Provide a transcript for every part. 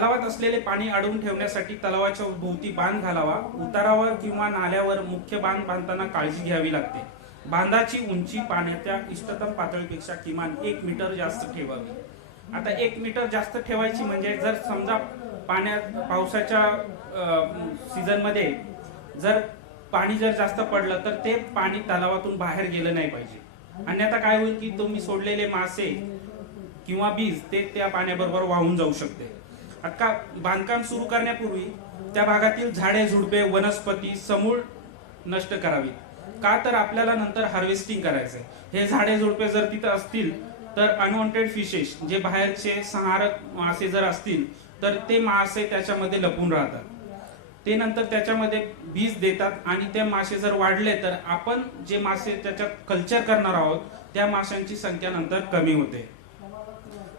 तलावात असलेले पाणी अडवून ठेवण्यासाठी तलावाच्या भोवती बांध घालावा. उतारावर किंवा नाल्यावर मुख्य बांध बांधताना काळजी घ्यावी लागते. बांधाची उंची पाण्याच्या इष्टतम पातळीपेक्षा किमान 1 मीटर जास्त ठेवावी. आता 1 मीटर जास्त ठेवायची म्हणजे जर समजा पावसाच्या सीझन मध्ये जर पाणी जर जास्त पडलं तर ते पाणी तलावातून बाहेर गेलं नाही पाहिजे. अन्यथा काय होईल की तुम्ही सोडलेले मासे किंवा बीज ते त्या पाण्याबरोबर वाहून जाऊ शकते. आता बांधकाम सुरू करण्यापूर्वी त्या भागातील झाडे झुडपे वनस्पती समूळ नष्ट करावीत. का तर आपल्याला नंतर हार्वेस्टिंग करायचंय. हे झाडे झुडपे जर तिथं असतील तर अनवॉन्टेड फिशेस जे बाहेरचे संहारक मासे जर असतील तर ते मासे त्याच्यामध्ये लपून राहतात. ते नंतर त्याच्यामध्ये बीज देतात आणि ते मासे जर वाढले तर आपण जे मासे त्याच्यात कल्चर करणार आहोत त्या माशांची संख्या नंतर कमी होते.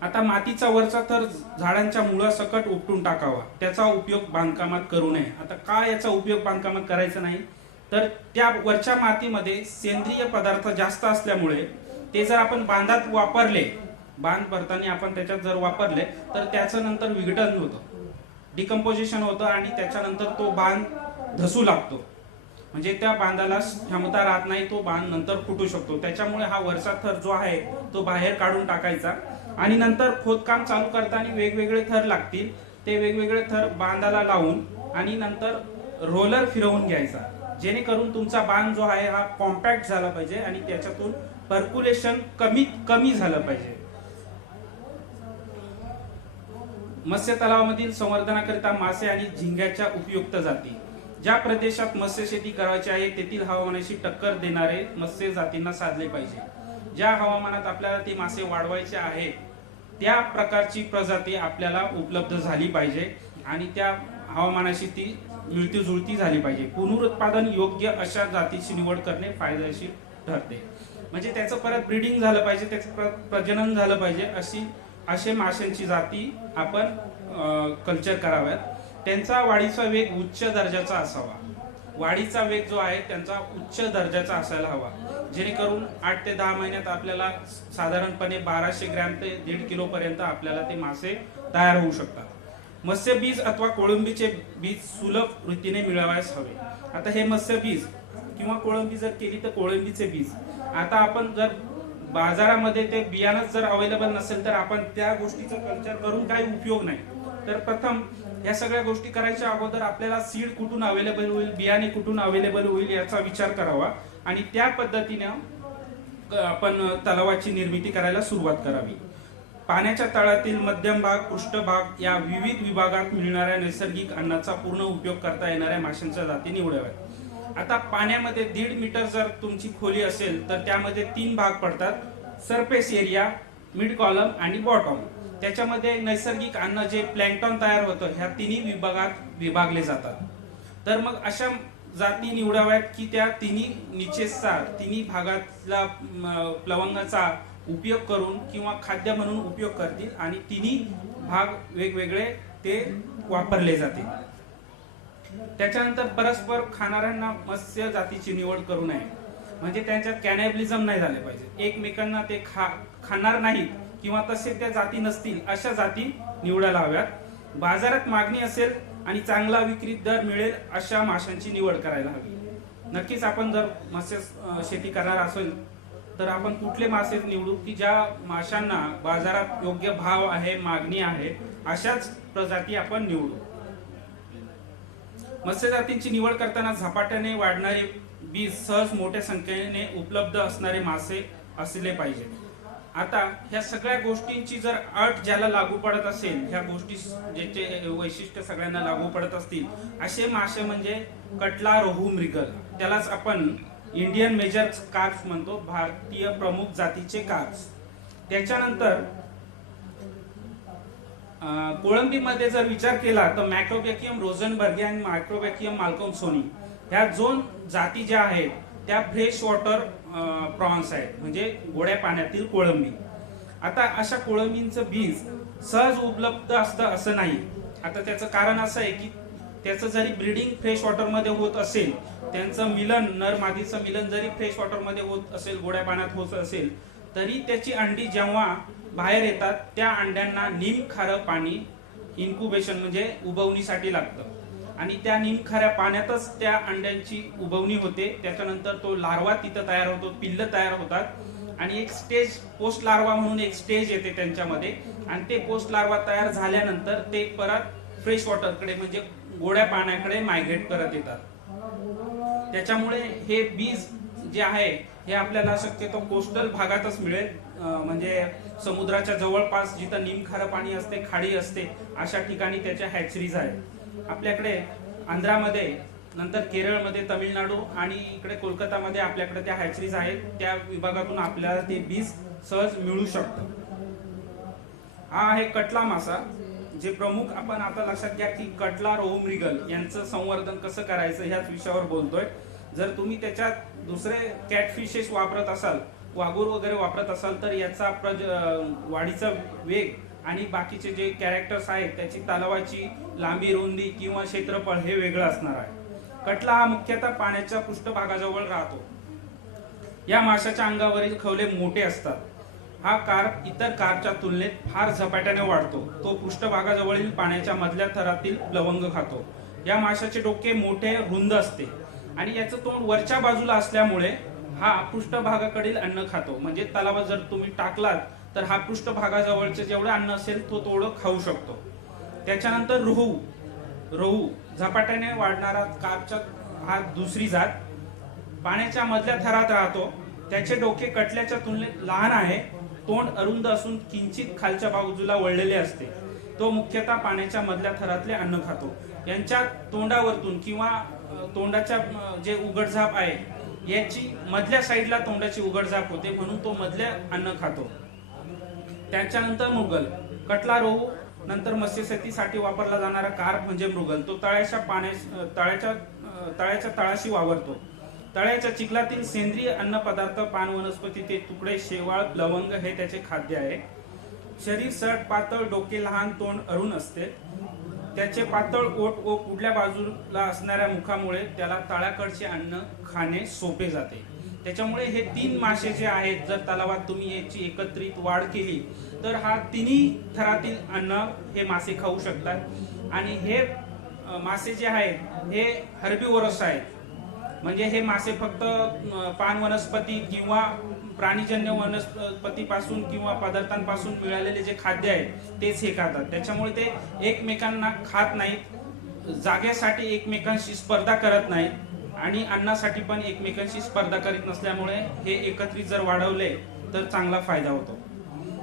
आता मातीचा वरचा थर झाडांच्या मुळासकट उपटून टाकावा. त्याचा उपयोग बांधकामात करू नये. आता का याचा उपयोग बांधकामात करायचा नाही तर त्या वरच्या मातीमध्ये सेंद्रिय पदार्थ जास्त असल्यामुळे ते जर आपण बांधात वापरले, बांध भरताना आपण त्याच्यात जर वापरले तर त्याचं नंतर विघटन होतं, डिकम्पोजिशन होतं आणि त्याच्यानंतर तो बांध धसू लागतो. म्हणजे त्या बांधाला क्षमता राहत नाही, तो बांध नंतर फुटू शकतो. त्याच्यामुळे हा वरचा थर जो आहे तो बाहेर काढून टाकायचा आणि नंतर खोदकाम चालू करताना वेगवेगळे थर लागतील. ते वेगवेगळे थर बांधाला लावून आणि नंतर रोलर फिरवून घ्यायचा, जेणेकरून तुमचा बांध जो आहे हा कॉम्पॅक्ट झाला पाहिजे आणि त्याच्यातून पर्क्युलेशन कमीत कमी झालं पाहिजे. मत्स्य तलावामधील संवर्धनाकरिता मासे आणि झिंग्याच्या उपयुक्त जाती. ज्या प्रदेशात मत्स्यशेती करायची आहे तेथील हवामानाशी टक्कर देणारे मत्स्य जातींना साधले पाहिजे. ज्या हवामानात आपल्याला ती मासे वाढवायचे आहेत त्या प्रकारची प्रजाती आपल्याला उपलब्ध झाली पाहिजे आणि त्या हवामानाशी ती मिळती जुळती झाली पाहिजे. पुनरुत्पादन योग्य अशा जातीची निवड करणे फायदेशीर ठरते. म्हणजे त्याचं परत ब्रीडिंग झालं पाहिजे, त्याचं प्रजनन झालं पाहिजे, असे माशांची जाती आपण कल्चर कराव्यात. त्यांचा वाढीचा वेग उच्च दर्जाचा असावा. वाढीचा वेग जो आहे त्यांचा उच्च दर्जाचा असायला हवा, जेणेकरून 8 ते 10 महिन्यात आपल्याला साधारणपणे 1200 ग्रॅम ते 1.5 किलो पर्यंत आपल्याला ते मासे तयार होऊ शकतात. मत्स्य बीज अथवा कोळंबीचे बीज सुलभ रीतीने मिळवायला हवे. आता हे मत्स्य बीज किंवा कोळंबी जर केली तर कोळंबीचे बीज, आता आपण जर बाजारामध्ये ते बियाणंच जर अवेलेबल नसेल तर आपण त्या गोष्टीचं कल्चर करून काही उपयोग नाही. तर प्रथम या सगळ्या गोष्टी करायच्या अगोदर आपल्याला सीड कुठून अवेलेबल होईल, बियाणे कुठून अवेलेबल होईल याचा विचार करावा आणि त्या पद्धतीने आपण तलावाची निर्मिती करायला सुरुवात करावी. पाण्याच्या तळातील मध्यम भाग, पृष्ठभाग या विविध विभागात मिळणाऱ्या नैसर्गिक अन्नाचा पूर्ण उपयोग करता येणाऱ्या माशांच्या जाती निवडाव्यात. आता पाण्यामध्ये 1.5 मीटर जर तुमची खोली असेल तर त्यामध्ये 3 भाग पडतात: सरफेस एरिया, मिड कॉलम आणि बॉटम. त्याच्यामध्ये नैसर्गिक अन्न जे प्लॅन्क्टन तयार होतं ह्या तिन्ही विभागात विभागले जातात. तर मग अशा जाती निवडाव्यात की त्या तिन्ही भागातला प्लवंगाचा उपयोग करून किंवा खाद्य म्हणून उपयोग करतील आणि तिन्ही भाग वेगवेगळे ते वापरले जातील. त्याच्यानंतर परस्पर खाणाऱ्यांना मत्स्य जातीची निवड करू नये. म्हणजे त्यांच्यात कॅनेबलिझम नाही झाले पाहिजे, एकमेकांना ते खाणार नाहीत किंवा तसे त्या जाती नसतील अशा जाती निवडायला हव्यात. बाजारात मागणी असेल आणि चांगला विक्री दर मिळेल अशा माशांची निवड करायला हवी. नक्कीच आपण जर मत्स्य शेती करणार असेल तर आपण कुठले मासे निवडू की ज्या माशांना बाजारात योग्य भाव आहे, मागणी आहे, अशाच प्रजाती आपण निवडू. मत्स्य जातींची निवड करताना झपाट्याने वाढणारे बीज, सहज मोठ्या संख्येने उपलब्ध असणारे मासे असले पाहिजे. आता ह्या सगळ्या गोष्टींची जर अट ज्याला लागू पडत असेल, ह्या गोष्टी ज्याचे वैशिष्ट्य सगळ्यांना लागू पडत असतील असे मासे म्हणजे कटला, रोहू, मृगल. त्यालाच आपण इंडियन मेजर कार्प्स म्हणतो, भारतीय प्रमुख जातीचे कार्प्स. त्याच्यानंतर कोळंबीमध्ये जर विचार केला तर मॅक्रोबॅकियम रोझनबर्गी आणि मॅक्रोबॅकियम माल्कोम्सोनी ह्या 2 जाती ज्या आहेत त्या फ्रेश वॉटर प्रॉन्स आहेत, म्हणजे गोड्या पाण्यातील कोळंबी. आता अशा कोळंबींचं बीज सहज उपलब्ध असतं असं नाही. आता त्याचं कारण असं आहे की त्याचं जरी ब्रीडिंग फ्रेश वॉटरमध्ये होत असेल, त्यांचं मिलन, नर मादीचं मिलन जरी फ्रेश वॉटरमध्ये होत असेल, गोड्या पाण्यात होत असेल, तरी त्याची अंडी जेव्हा बाहेर येतात त्या अंड्यांना निम खारं पाणी इन्क्युबेशन म्हणजे उबवणीसाठी लागतं आणि त्या निमखऱ्या पाण्यातच त्या अंड्यांची उबवणी होते. त्याच्यानंतर तो लार्वा तिथं तयार होतो, पिल्ल तयार होतात आणि एक स्टेज पोस्ट लार्वा म्हणून एक स्टेज येते त्यांच्यामध्ये आणि ते पोस्ट लार्वा तयार झाल्यानंतर ते परत फ्रेश वॉटरकडे म्हणजे गोड्या पाण्याकडे मायग्रेट करत येतात. त्याच्यामुळे हे बीज जे आहे हे आपल्याला शक्यतो कोस्टल भागातच मिळेल, म्हणजे समुद्राच्या जवळपास जिथं निमखारं पाणी असते, खाडी असते, अशा ठिकाणी त्याच्या हॅचरीज आहेत. आपल्याकडे आंध्रामध्ये, नंतर केरळमध्ये, तामिळनाडू आणि इकडे कोलकातामध्ये आपल्याकडे त्या हॅचरीज आहेत. त्या विभागातून आपल्याला ते बीज सहज मिळू शकतं. हा आहे कटला मासा, जे प्रमुख आपण आता लक्षात घ्या की कटला, रोहू, मृगल यांचं संवर्धन कसं करायचं ह्याच विषयावर बोलतोय. जर तुम्ही त्याच्यात दुसरे कॅटफिशेस वापरत असाल, वाघूर वगैरे वापरत असाल तर याचा वाढीचा वेग आणि बाकीचे जे कॅरेक्टर्स आहेत त्याची तलावाची लांबी, रुंदी किंवा क्षेत्रफळ हे वेगळं असणार आहे. कटला हा मुख्यतः पाण्याच्या पृष्ठभागाजवळ राहतो. या माशाच्या अंगावरील खवले मोठे असतात. हा कार्प इतर कार्पच्या तुलनेत फार झपाट्याने वाढतो. तो पृष्ठभागाजवळील पाण्याच्या मधल्या थरातील प्लवंग खातो. या माशाचे डोके मोठे, रुंद असते आणि याचं तोंड वरच्या बाजूला असल्यामुळे हा पृष्ठभागाकडील अन्न खातो. म्हणजे तलावात जर तुम्ही टाकलात तर हा पृष्ठभागाजवळचे जेवढं अन्न असेल तो तेवढं खाऊ शकतो. त्याच्यानंतर रोहू झपाट्याने वाढणारा कार्पचा हा दुसरी जात, पाण्याच्या मधल्या थरात राहतो. त्याचे डोके कटल्याच्या तुलनेत लहान आहे. तोंड अरुंद असून किंचित खालच्या बाजूला वळलेले असते. तो मुख्यतः पाण्याच्या मधल्या थरातले अन्न खातो. यांच्या तोंडावरतून किंवा तोंडाच्या जे उघडझाप आहे याची मधल्या साईडला तोंडाची उघडझाप होते, म्हणून तो मधल्या अन्न खातो. त्याच्यानंतर मृगल. कटला, रोहू नंतर मत्स्यशेतीसाठी वापरला जाणारा कार्प म्हणजे मृगल. तो तळ्याच्या तळाशी वावरतो. तळ्याच्या चिखलातील सेंद्रिय अन्न पदार्थ, पान, वनस्पतीचे तुकडे, शेवाळ, लवंग हे त्याचे खाद्य आहे. शरीर सट, पातळ, डोके लहान, तोंड अरुण असते. त्याचे पातळ ओठ व पुढल्या बाजूला असणाऱ्या मुखामुळे त्याला तळाकडचे अन्न खाणे सोपे जाते. त्याच्यामुळे हे 3 मासे जे आहेत, जर तलावात तुम्ही याची एकत्रित वाढ केली तर हा तिन्ही थरातील अन्न हे मासे खाऊ शकतात. आणि हे मासे जे आहेत हे हर्बिवोरस आहेत. म्हणजे हे मासे फक्त पान वनस्पती किंवा प्राणीजन्य वनस्पतीपासून किंवा पदार्थांपासून मिळालेले जे खाद्य आहे तेच हे खातात. त्याच्यामुळे ते एकमेकांना खात नाहीत, जागेसाठी एकमेकांशी स्पर्धा करत नाहीत आणि अन्नासाठी पण एकमेकांशी स्पर्धा करीत नसल्यामुळे हे एकत्रित जर वाढवले तर चांगला फायदा होतो.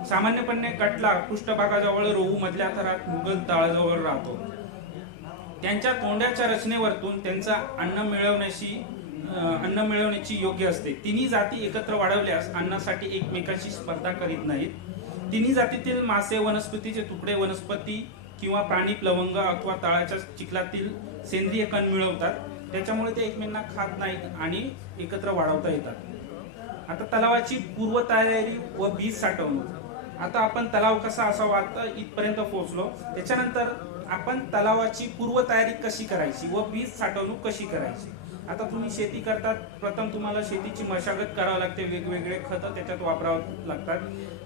सामान्यपणे कटला पृष्ठभागाजवळ, रोहू मधल्या थरात, मृगल तळाजवळ राहतो. त्यांच्या तोंडाच्या रचनेवरतून त्यांचा अन्न मिळवण्याची योग्य असते. तिन्ही जाती एकत्र वाढवल्यास अन्नासाठी एकमेकांशी स्पर्धा करीत नाहीत. तिन्ही जातीतील मासे वनस्पतीचे तुकडे, वनस्पती किंवा प्राणी, प्लवंग अथवा तळाच्या चिखलातील सेंद्रिय कण मिळवतात. त्याच्यामुळे ते एकमेकांना खात नाहीत आणि एकत्र वाढवता येतात. आता तलावाची पूर्वतयारी व बीज साठवणूक. आता आपण तलाव कसा असावा आता इथपर्यंत पोहोचलो. त्याच्यानंतर आपण तलावाची पूर्वतयारी कशी करायची व बीज साठवणूक कशी करायची. आता तुम्ही शेती करतात, प्रथम तुम्हाला शेतीची मशागत करावी लागते, वेगवेगळे खतं त्याच्यात वापरावं लागतात.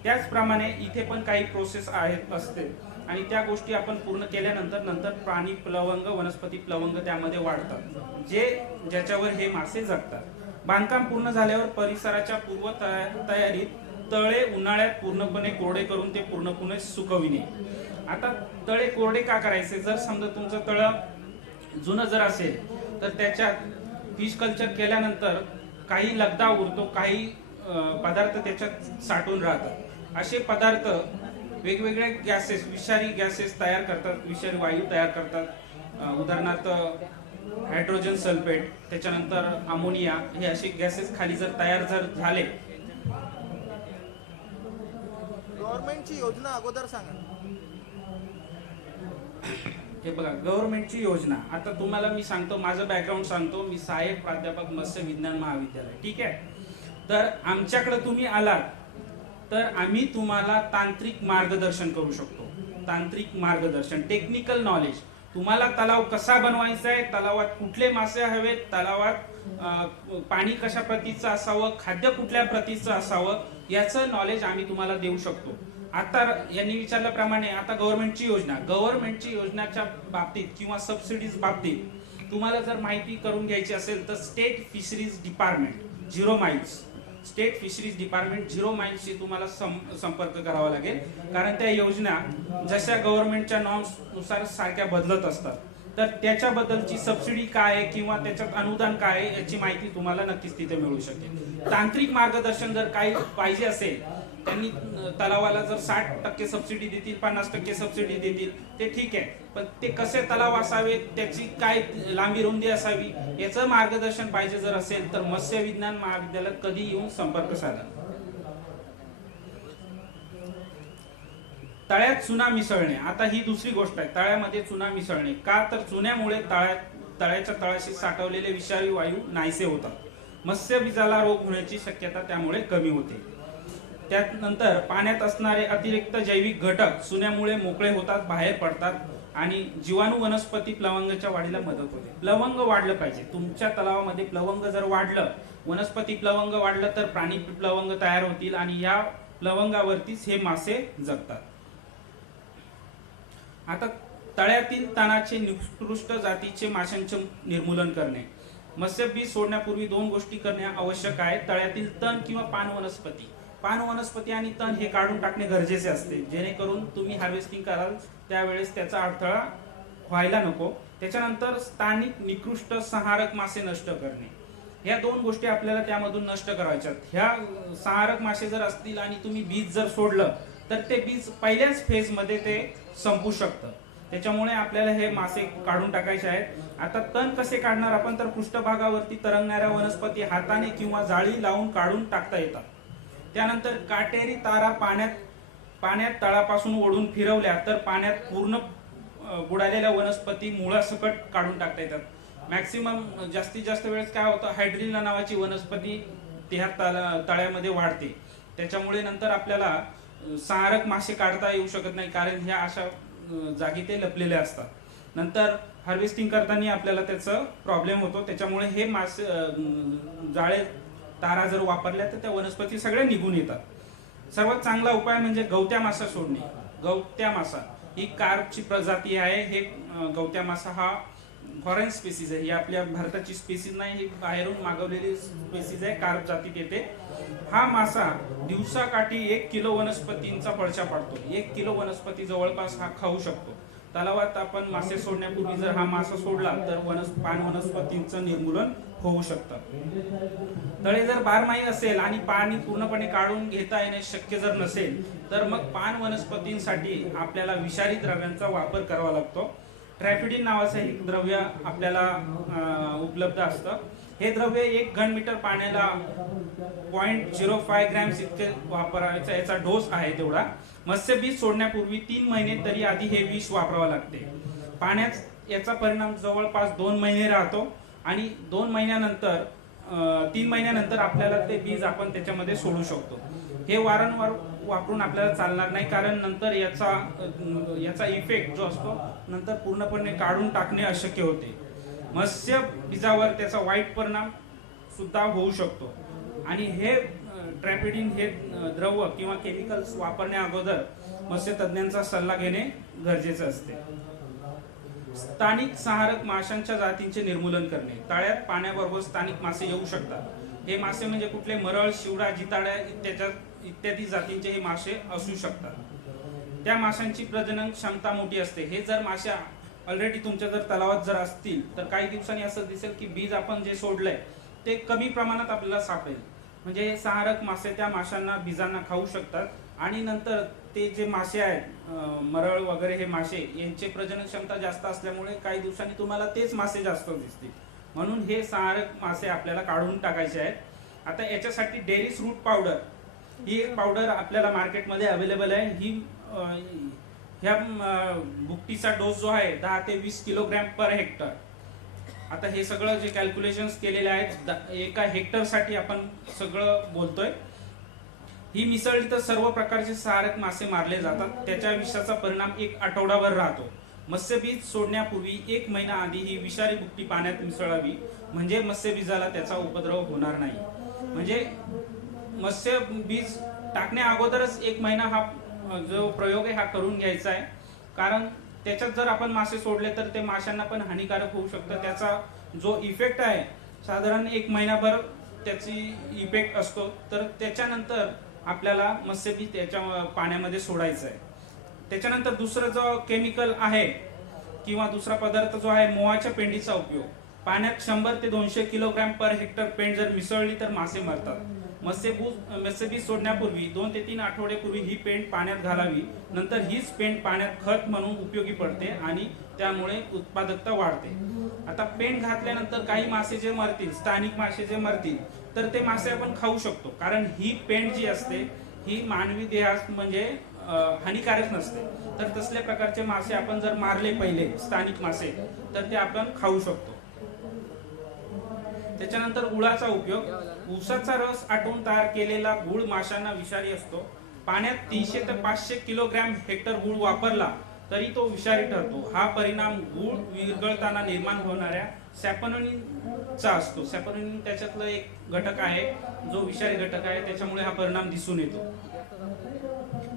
त्याचप्रमाणे इथे पण काही प्रोसेस असते आणि त्या गोष्टी आपण पूर्ण केल्यानंतर प्राणी प्लवंग, वनस्पती प्लवंग त्यामध्ये वाढतात, ज्याच्यावर हे मासे जगतात. बांधकाम पूर्ण झाल्यावर परिसराच्या पूर्वतयारीत तळे उन्हाळ्यात पूर्णपणे कोरडे करून ते पूर्णपणे सुकविणे. आता तळे कोरडे का करायचे? जर समजा तुमचं तळं जुनं जर असेल तर त्याच्यात फिश कल्चर केल्यानंतर काही लगदा उरतो, काही पदार्थ त्याच्यात साठून राहतात. असे पदार्थ वेगवेगळे गॅसेस, विषारी गॅसेस तयार करतात, विषारी वायू तयार करतात. उदाहरणार्थ हायड्रोजन सल्फेट, त्याच्यानंतर अमोनिया, हे असे गॅसेस खाली जर तयार झाले. गव्हर्नमेंटची योजना अगोदर सांगा. हे बघा, गव्हर्नमेंटची योजना. आता तुम्हाला मी सांगतो, माझं बॅकग्राऊंड सांगतो. मी सहाय्यक प्राध्यापक मत्स्य विज्ञान महाविद्यालय, ठीक आहे. तर आमच्याकडे तुम्ही आलात तर आम्ही तुम्हाला तांत्रिक मार्गदर्शन करू शकतो. तांत्रिक मार्गदर्शन, टेक्निकल नॉलेज. तुम्हाला तलाव कसा बनवायचा आहे, तलावात कुठले मासे हवेत, तलावात पाणी कशा प्रतीचं असावं, खाद्य कुठल्या प्रतीचं असावं, याचं नॉलेज आम्ही तुम्हाला देऊ शकतो. आता यांनी विचारल्याप्रमाणे आता गव्हर्नमेंटची योजनाच्या बाबतीत किंवा सबसिडीज बाबतीत तुम्हाला जर माहिती करून घ्यायची असेल तर state fisheries department 0 miles state fisheries department 0 माइल्सशी तुम्हाला संपर्क करावा लागेल, कारण त्या योजना जशा गव्हर्नमेंटच्या नॉर्म्स नुसार सारख्या बदलत असतात. तर त्याच्याबद्दलची सबसिडी काय आहे किंवा त्याच्यात अनुदान काय आहे याची माहिती तुम्हाला नक्कीच तिथे मिळू शकेल. तांत्रिक मार्गदर्शन जर काही पाहिजे असेल, त्यांनी तलावाला जर 60% सबसिडी देतील, 50% सबसिडी देतील, ते ठीक आहे, पण ते कसे तलाव असावे, त्याची काय लांबी रुंदी असावी याचं मार्गदर्शन पाहिजे जर असेल तर मत्स्य विज्ञान महाविद्यालयात कधी येऊन संपर्क साधा. तळ्यात चुना मिसळणे, आता ही दुसरी गोष्ट आहे. तळ्यामध्ये चुना मिसळणे का, तर चुन्यामुळे तळ्याच्या तळाशी साठवलेले विषारी वायू नाहीसे होतात. मत्स्यबीजाला रोग होण्याची शक्यता त्यामुळे कमी होते. त्यानंतर पाण्यात असणारे अतिरिक्त जैविक घटक चुन्यामुळे मोकळे होतात, बाहेर पडतात आणि जीवाणू वनस्पती प्लवंगाच्या वाढीला मदत होते. प्लवंग वाढलं पाहिजे तुमच्या तलावामध्ये. प्लवंग जर वाढलं, वनस्पती प्लवंग वाढलं तर प्राणी प्लवंग तयार होतील आणि या प्लवंगावरतीच हे मासे जगतात. आता तळ्यातील तणाचे निकृष्ट जातीचे माशांचे निर्मूलन करणे. मत्स्यबीज सोडण्यापूर्वी 2 गोष्टी करणे आवश्यक आहे. तळ्यातील तण किंवा पान वनस्पती आणि तण हे काढून टाकणे गरजेचे असते, जेणेकरून तुम्ही हार्वेस्टिंग कराल त्यावेळेस त्याचा अडथळा व्हायला नको. त्याच्यानंतर स्थानिक निकृष्ट संहारक मासे नष्ट करणे. ह्या 2 गोष्टी आपल्याला त्यामधून नष्ट करायच्यात. ह्या संहारक मासे जर असतील आणि तुम्ही बीज जर सोडलं तर ते बीज पहिल्याच फेज मध्ये ते संपू शकतं. त्याच्यामुळे आपल्याला हे मासे काढून टाकायचे आहेत. आता तण कसे काढणार आपण, तर पृष्ठभागावरती तरंगणाऱ्या वनस्पती हाताने किंवा जाळी लावून काढून टाकता येतात. त्यानंतर काटेरी तारा पाण्यात तळापासून ओढून फिरवल्या तर पाण्यात पूर्ण बुडालेल्या वनस्पती मुळासकट काढून टाकता येतात. मॅक्सिमम जास्तीत जास्त वेळेस काय होतं, हायड्रिला नावाची वनस्पती त्या तळ्यामध्ये वाढते. त्याच्यामुळे नंतर आपल्याला संहारक मासे काढता येऊ शकत नाही, कारण ह्या अशा जागी ते लपलेले असतात. नंतर हार्वेस्टिंग करताना आपल्याला त्याचा प्रॉब्लेम होतो. त्याच्यामुळे हे मासे जाळे तारा जर वापरल्या तर त्या वनस्पती सगळ्या निघून येतात. सर्वात चांगला उपाय म्हणजे गवत्या मासा सोडणे. गवत्या मासा ही कार्पची प्रजाती आहे. हे गवत्या मासा हा फॉरेन स्पेसीज आहे, ही आपल्या भारताची स्पेसीज नाही, ही बाहेरून मागवलेली स्पेसीज आहे, कार्प जातीत येते. हा मासा दिवसाकाठी 1 किलो वनस्पतींचा पळशा पाडतो. 1 किलो वनस्पती जवळपास हा खाऊ शकतो. तलावात आपण मासे सोडण्यापूर्वी जर हा मासा सोडला तर पान वनस्पतींचं निर्मूलन होऊ शकतं. तळे जर बारमाही असेल आणि पाणी पूर्णपणे काढून घेता येणे शक्य जर नसेल तर मग पान वनस्पतींसाठी आपल्याला विषारी द्रव्यांचा वापर करावा लागतो. ट्रॅफिडिन नावाचं एक द्रव्य आपल्याला उपलब्ध असतं. हे द्रव्य 1 घनमीटर पाण्याला 0.05 ग्रॅम्स इतके वापरायचा याचा डोस आहे तेवढा. मत्स्यबीज सोडण्यापूर्वी 3 महिने तरी आधी हे विष वापरावं लागते. पाण्यात याचा परिणाम जवळपास 2 महिने राहतो आणि 3 महिन्यानंतर आपल्याला ते बीज आपण त्याच्यामध्ये सोडू शकतो. हे वारंवार वापरून आपल्याला चालणार नाही, कारण नंतर याचा इफेक्ट जो असतो नंतर पूर्णपणे काढून टाकणे अशक्य होते. मत्स्य बीजावर त्याचा वाईट परिणाम सुद्धा होऊ शकतो आणि हे ट्रॅपिडिन हे द्रव्य किंवा केमिकल्स वापरण्या अगोदर मत्स्य तज्ञांचा सल्ला घेणे गरजेचे असते. स्थानिक संहारक माशांच्या जातींचे निर्मूलन करणे. तळ्यात पाण्याबरोबर स्थानिक मासे येऊ शकतात. हे मासे म्हणजे कुठले, मरळ, शिवडा, जिताड्या इत्यादी जातींचे हे मासे असू शकतात. त्या माशांची प्रजनन क्षमता मोठी असते. हे जर मासे ऑलरेडी तुमच्या जर तलावात जर असतील तर काही दिवसांनी असं दिसेल की बीज आपण जे सोडलंय ते कमी प्रमाणात आपल्याला सापडेल. म्हणजे हे संहारक मासे त्या माशांना बीजांना खाऊ शकतात आणि नंतर ते जे मासे आहेत मरळ वगैरे हे मासे यांचे प्रजनन क्षमता जास्त असल्यामुळे काही दिवसांनी तुम्हाला तेच मासे जास्त दिसतील. म्हणून हे संहारक मासे आपल्याला काढून टाकायचे आहेत. आता याच्यासाठी डेरिस रूट पावडर ही एक पावडर आपल्याला मार्केटमध्ये अवेलेबल आहे. ह्या बुकटीचा डोस जो आहे 10 ते 20 किलोग्रॅम पर हेक्टर. आता हे सगळं जे कॅल्क्युलेशन्स केलेले आहेत एका हेक्टर साठी आपण सगळं बोलतोय. ही मिसळली तर सर्व प्रकारचे संहारक मासे मारले जातात. त्याच्या विषाचा परिणाम 1 आठवडाभर राहतो. मत्स्यबीज सोडण्यापूर्वी 1 महिना आधी ही विषारी बुकटी पाण्यात मिसळावी, म्हणजे मत्स्यबीजाला त्याचा उपद्रव होणार नाही. म्हणजे मत्स्यबीज टाकण्या अगोदरच 1 महिना हा जो प्रयोग आहे हा करून घ्यायचा आहे, कारण त्याच्यात जर आपण मासे सोडले तर ते माशांना पण हानिकारक होऊ शकतं. त्याचा जो इफेक्ट आहे साधारण 1 महिनाभर त्याची इफेक्ट असतो. तर त्याच्यानंतर आपल्याला मत्स्यबीज त्याच्या पाण्यामध्ये सोडायचं आहे. त्याच्यानंतर दुसरं जो केमिकल आहे किंवा दुसरा पदार्थ जो आहे मोहाच्या पेंडीचा उपयोग. पाण्यात 100 ते 200 किलोग्रॅम पर हेक्टर पेंड जर मिसळली तर मासे मरतात. मत्स्यबीज सोडण्यापूर्वी 2 ते 3 आठवड्यापूर्वी ही पेंड पाण्यात घालावी. नंतर हीच पेंड पाण्यात खत म्हणून उपयोगी पडते आणि त्यामुळे उत्पादकता वाढते. आता पेंड घातल्यानंतर काही मासे जे मरतील, स्थानिक मासे जे मरतील, तर ते मासे आपण खाऊ शकतो, कारण ही पेंड जी असते ही मानवी देहास म्हणजे हानिकारक नसते. तर तसल्या प्रकारचे मासे आपण जर मारले पहिले स्थानिक मासे, तर ते आपण खाऊ शकतो. त्याच्यानंतर गुळाचा उपयोग. ऊसाचा रस आटवून तयार केलेला गुळ माशांना विषारी असतो. पाण्यात 300 ते 500 किलोग्रॅम हेक्टर गुळ वापरला तरी तो विषारी ठरतो. हा परिणाम गुळ विरघळताना निर्माण होणाऱ्या सॅपोनिनचा असतो. सॅपोनिन त्याच्यातलं एक घटक आहे जो विषारी घटक आहे, त्याच्यामुळे हा परिणाम दिसून येतो.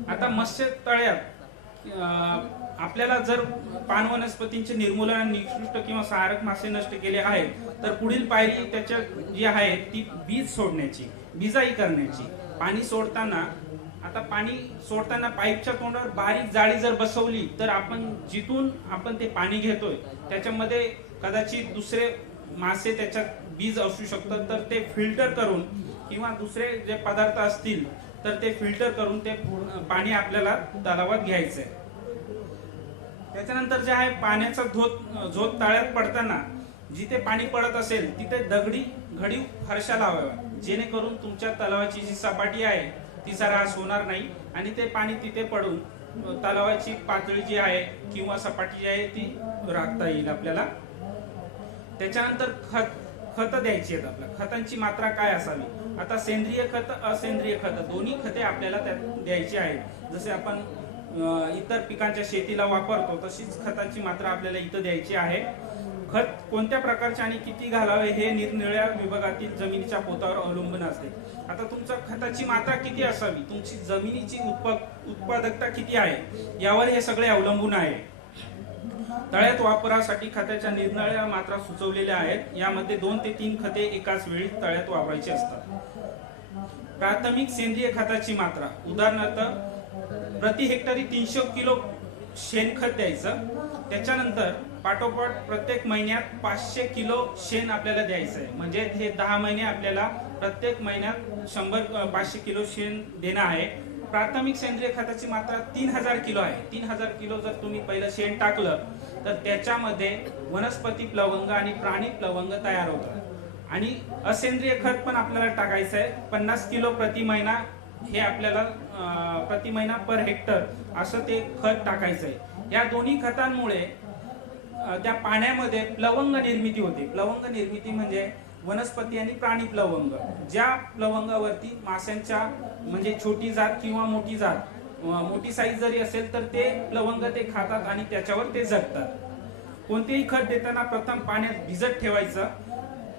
आता मत्स्य तळ्यात आपल्याला जर पान वनस्पतींचे निर्मूलन, निकृष्ट किंवा सहारक मासे नष्ट केले आहेत, तर पुढील पायरी त्याच्या जी आहे ती बीज सोडण्याची, बिजाई करण्याची. पाणी सोडताना पाईपच्या तोंडावर बारीक जाळी जर बसवली तर आपण जिथून ते पाणी घेतोय त्याच्यामध्ये कदाचित दुसरे मासे त्याच्यात बीज असू शकतात, तर ते फिल्टर करून किंवा दुसरे जे पदार्थ असतील तर ते फिल्टर करून ते पाणी आपल्याला तलावात घ्यायचंय. त्याच्यानंतर जे आहे पाण्याचा झोत तळ्यात पडताना जिथे पाणी पडत असेल तिथे दगडी घडी फरशा लावाव्या, जेणेकरून तुमच्या तलावाची जी सपाटी आहे ती ऱ्हास होणार नाही आणि ते पाणी तिथे पडून तलावाची पातळी जी आहे किंवा सपाटी जी आहे ती राखता येईल आपल्याला. त्याच्यानंतर खत द्यायची आहेत. आपल्या खतांची मात्रा काय असावी. आता सेंद्रिय खत, असेंद्रिय खत दोन्ही खते आपल्याला त्यात द्यायची आहेत. जसे आपण इतर पिकांच्या शेतीला वापरतो तशीच खताची मात्रा आपल्याला इथं द्यायची आहे. खत कोणत्या प्रकारचे आणि किती घालावे हे निरनिराळ्या विभागातील जमिनीच्या पोतावर अवलंबून असते. आता तुमच्या खताची मात्रा किती असावी, तुमची जमिनीची उत्पादकता किती आहे यावर हे सगळे अवलंबून आहे. तळ्यात वापरासाठी खताच्या निरनिराळ्या मात्रा सुचवलेल्या आहेत. यामध्ये 2 ते 3 खते एकाच वेळी तळ्यात वापरायची असतात. प्राथमिक सेंद्रिय खताची मात्रा, उदाहरणार्थ प्रति हेक्टरी 300 किलो शेणखत द्यायचं. त्याच्यानंतर पाठोपाठ प्रत्येक महिन्यात 500 किलो शेण आपल्याला द्यायचं आहे. म्हणजे हे 10 महिने आपल्याला प्रत्येक महिन्यात 500 किलो शेण देणं आहे. प्राथमिक सेंद्रिय खताची मात्रा 3000 किलो आहे. 3000 किलो जर तुम्ही पहिलं शेण टाकलं तर त्याच्यामध्ये वनस्पती प्लवंग आणि प्राणी प्लवंग तयार होतात. आणि असेंद्रिय खत पण आपल्याला टाकायचं आहे. 50 किलो प्रति महिना हे आपल्याला प्रति महिना पर हेक्टर असं ते खत टाकायचं आहे. या दोन्ही खतांमुळे त्या पाण्यामध्ये प्लवंग निर्मिती होते. प्लवंग निर्मिती म्हणजे वनस्पती आणि प्राणी प्लवंग. ज्या प्लवंगावरती माशांच्या म्हणजे छोटी जात किंवा मोठी जात, मोठी साईज जरी असेल तर ते प्लवंग ते खातात आणि त्याच्यावर ते जगतात. कोणतेही खत देताना प्रथम पाण्यात भिजत ठेवायचं,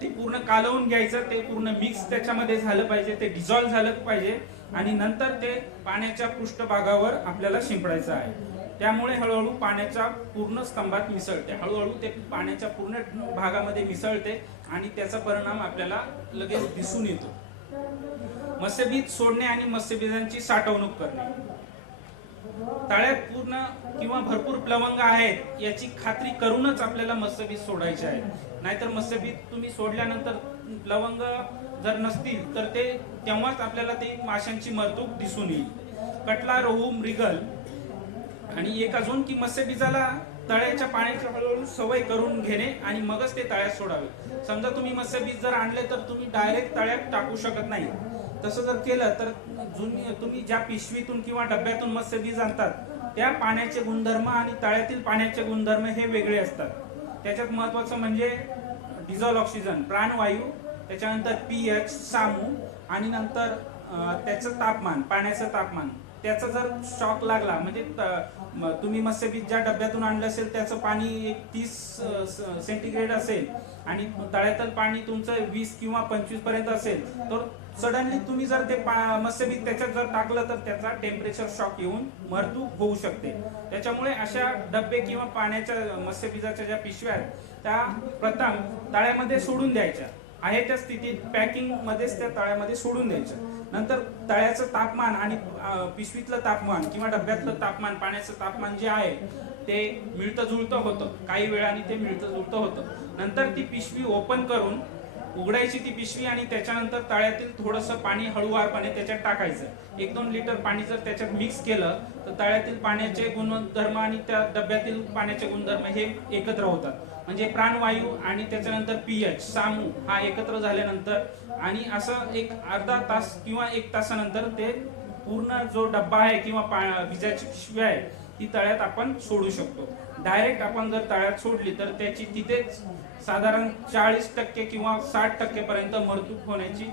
ते पूर्ण कालवून घ्यायचं, ते पूर्ण मिक्स त्याच्यामध्ये झालं पाहिजे, ते डिझॉल्व्ह झालं पाहिजे आणि नंतर ते पाण्याच्या पृष्ठभागावर आपल्याला शिंपडायचं आहे. त्यामुळे हळूहळू पाण्याच्या पूर्ण स्तंभात मिसळते, हळूहळू ते पाण्याच्या पूर्ण भागामध्ये मिसळते आणि त्याचा परिणाम आपल्याला लगेच दिसून येतो. मत्स्यबीज सोडणे आणि मत्स्यबीजांची साठवणूक करणे. तळ्यात पूर्ण किंवा भरपूर प्लवंग आहेत याची खात्री करूनच आपल्याला मत्स्यबीज सोडायचे आहे. नाहीतर मत्स्यबीज तुम्ही सोडल्यानंतर प्लवंग जर नसतील तर ते तेव्हाच आपल्याला ते माशांची मरतूक दिसून येईल. कटला, रोहू, मृगल आणि एक अजून की मत्स्यबीजाला तळ्याच्या पाण्याची हळूहळू सवय करून घेणे आणि मगच ते तळ्यात सोडावे. समजा तुम्ही मत्स्यबीज जर आणले तर तुम्ही डायरेक्ट तळ्यात टाकू शकत नाही. तसं जर केलं तर तुम्ही ज्या पिशवीतून किंवा डब्यातून मत्स्यबीज आणतात त्या पाण्याचे गुणधर्म आणि तळ्यातील पाण्याचे गुणधर्म हे वेगळे असतात. त्याच्यात महत्वाचं म्हणजे डिझॉल्व ऑक्सिजन, प्राणवायू, त्याच्यानंतर पीएच, सामू आणि नंतर त्याचं तापमान, पाण्याचं तापमान. त्याचा जर शॉक लागला म्हणजे तुम्ही मत्स्यबीज ज्या डब्यातून आणलं असेल त्याचं पाणी 30 सेंटीग्रेड असेल आणि तळ्यातील पाणी तुमचं 20 किंवा 25 पर्यंत असेल तर सडनली तुम्ही जर ते मत्स्यबीज त्याच्यात जर टाकलं तर त्याचा टेम्परेचर शॉक येऊन मृत्यू होऊ शकते. त्याच्यामुळे अशा डबे किंवा पाण्याच्या मत्स्यबीजाच्या ज्या पिशव्या आहेत त्या प्रथम तळ्यामध्ये सोडून द्यायच्या. आहे त्या स्थितीत पॅकिंग मध्येच त्या तळ्यामध्ये सोडून द्यायचं. नंतर तळ्याचं तापमान आणि पिशवीतलं तापमान किंवा डब्यातलं तापमान, पाण्याचं तापमान जे आहे ते मिळतं जुळतं होतं. काही वेळाने ते मिळतं जुळतं होतं. नंतर ती पिशवी ओपन करून उघडायची ती पिशवी आणि त्याच्यानंतर तळ्यातील थोडंसं पाणी हळूवारपणे त्याच्यात टाकायचं. 1-2 लिटर पाणी जर त्याच्यात मिक्स केलं तर तळ्यातील पाण्याचे गुणधर्म आणि त्या डब्यातील पाण्याचे गुणधर्म हे एकत्र होतात. म्हणजे प्राणवायू आणि त्याच्यानंतर पीएच सामू हा एकत्र झाल्यानंतर आणि असं एक अर्धा तास किंवा 1 तासानंतर ते पूर्ण जो डब्बा आहे किंवा विजाची पिशवी आहे ती तळ्यात आपण सोडू शकतो. डायरेक्ट आपण जर तळ्यात सोडली तर त्याची तिथेच साधारण 40% किंवा 60% पर्यंत मृत्यू होण्याची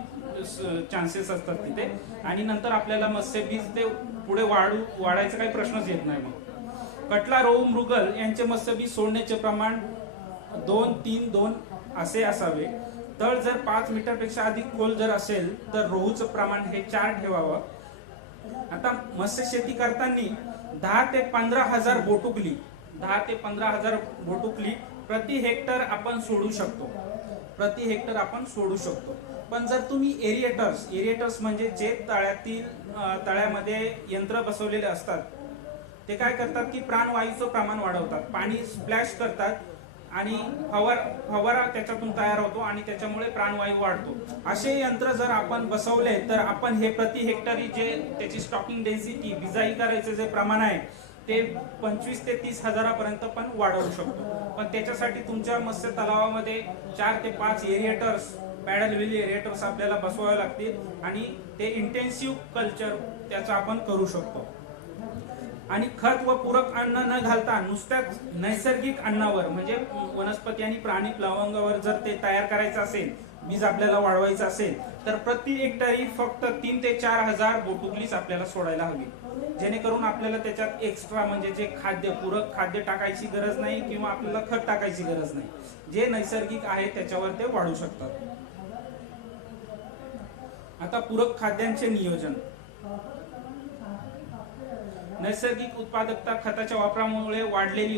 चान्सेस असतात तिथे. आणि नंतर आपल्याला मत्स्यबीज ते पुढे वाढायचा काही प्रश्नच येत नाही. मग कटला, रोहू, मृगल यांचे मत्स्यबीज सोडण्याचे प्रमाण 2-3-2 असे असावे. तळ जर 5 मीटरपेक्षा अधिक खोल जर असेल तर रोहूचं प्रमाण हे 4 ठेवावं. आता मत्स्य शेती करताना 10 ते 15 हजार बोटुकली 10 ते 15 हजार बोटुकली प्रति हेक्टर आपण सोडू शकतो. प्रति हेक्टर आपण सोडू शकतो. पण जर तुम्ही एरिएटर्स म्हणजे जे तळ्यामध्ये यंत्र बसवलेले असतात ते काय करतात की प्राणवायूचं प्रमाण वाढवतात. पाणी स्प्लॅश करतात आणि फवारा त्याच्यातून तयार होतो आणि त्याच्यामुळे प्राणवायू वाढतो. असे यंत्र जर आपण बसवले तर आपण हे प्रति हेक्टरी जे त्याची स्टॉकिंग डेन्सिटी बिजाई करायचं जे प्रमाण आहे ते 25 ते 30 हजारापर्यंत पण वाढवू शकतो. पण त्याच्यासाठी तुमच्या मत्स्य तलावामध्ये 4 ते 5 एरिएटर्स, पॅडल व्हील एरिएटर्स आपल्याला बसवावे लागतील आणि ते इंटेन्सिव्ह कल्चर त्याचं आपण करू शकतो. आणि खत व पूरक अन्न न घालता नुसत्याच नैसर्गिक अन्नावर म्हणजे वनस्पती आणि प्राणी प्लवंगावर जर ते तयार करायचं असेल, बीज आपल्याला वाढवायचं असेल तर प्रति हेक्टरी फक्त 3 ते 4 हजार बोटुकलीच आपल्याला सोडायला हवी. जेणेकरून आपल्याला त्याच्यात एक्स्ट्रा म्हणजे जे पूरक खाद्य टाकायची गरज नाही किंवा आपल्याला खत टाकायची गरज नाही. जे नैसर्गिक आहे त्याच्यावर ते वाढू शकतात. आता पूरक खाद्यांचे नियोजन. नैसर्गिक उत्पादकता, खताच्या वापरामुळे वाढलेली